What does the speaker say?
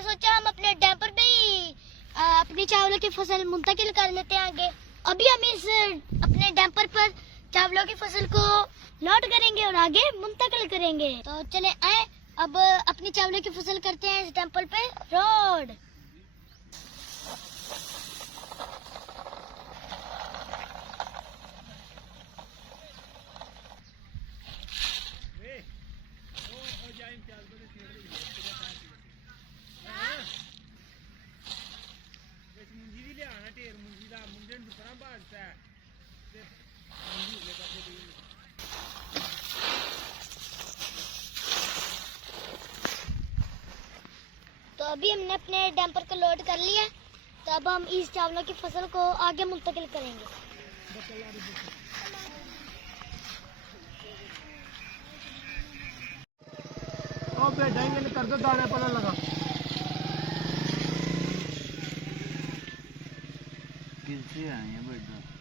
हमने सोचा हम अपने डैम्पर पे ही अपनी चावलों की फसल मुंतकिल कर लेते हैं आगे। अभी हम इस अपने डैम्पर पर चावलों की फसल को लोड करेंगे और आगे मुंतकिल करेंगे। तो चले आए अब अपनी चावलों की फसल करते हैं इस डैम्पर पे लोड। तो अभी हमने अपने डैम्पर को लोड कर लिया, तो अब हम इस चावलों की फसल को आगे मुंतकिल करेंगे। कर दो दाने पना लगा किससे आए हैं बेटा?